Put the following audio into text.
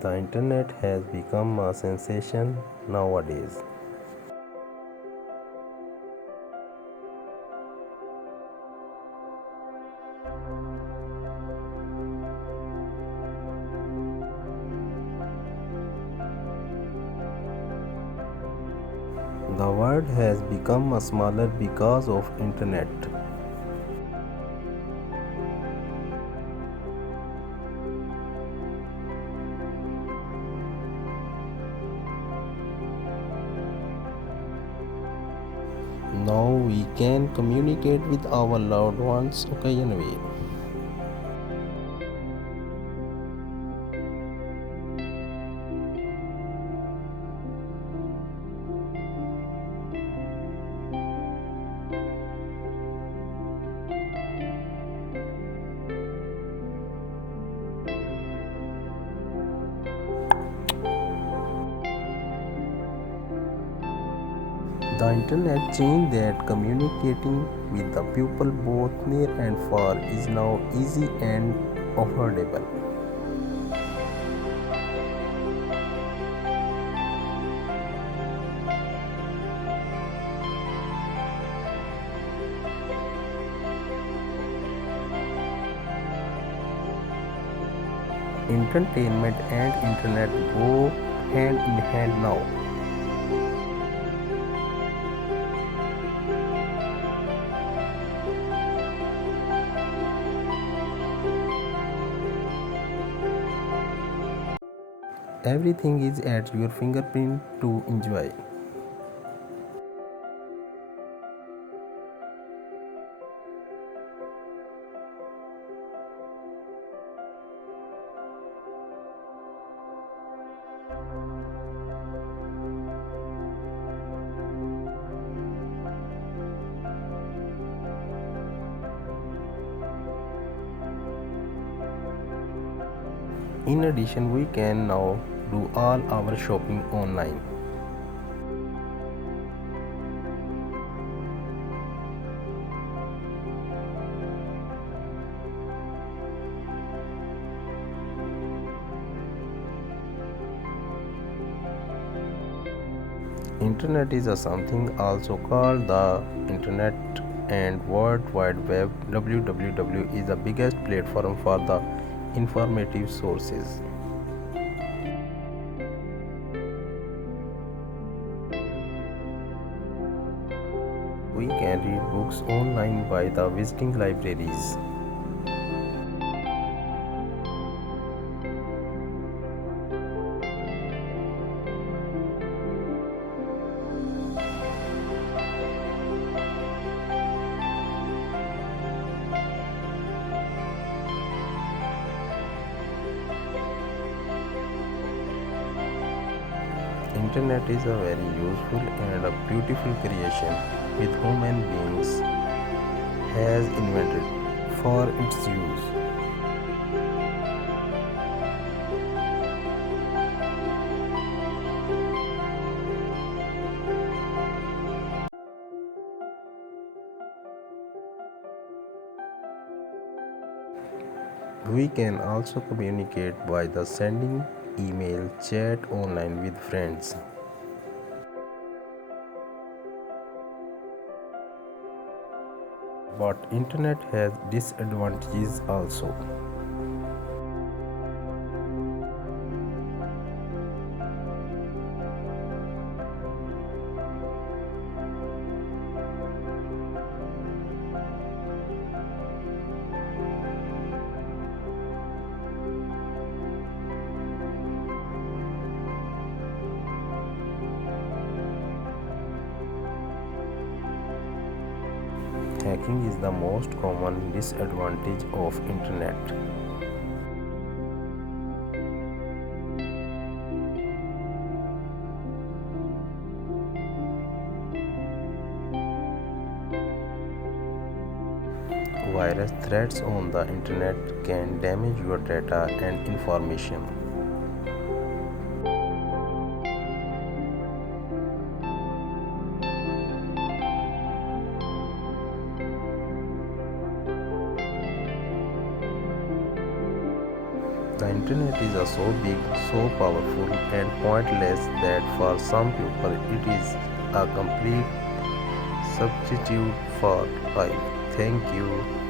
The internet has become a sensation nowadays. The world has become smaller because of internet. Now we can communicate with our loved ones occasionally. The internet changed that communicating with the people both near and far is now easy and affordable. Entertainment and internet go hand in hand now. Everything is at your fingerprint to enjoy. In addition, we can now do all our shopping online. Internet is a something also called the internet and World Wide Web. WWW is the biggest platform for the informative sources. We can read books online by the visiting libraries. Internet is a very useful and a beautiful creation with human beings has invented for its use. We can also communicate by the sending email, chat online with friends. But internet has disadvantages also. Hacking is the most common disadvantage of internet. Virus threats on the internet can damage your data and information. The internet is so big, so powerful, and pointless that for some people it is a complete substitute for life. Thank you.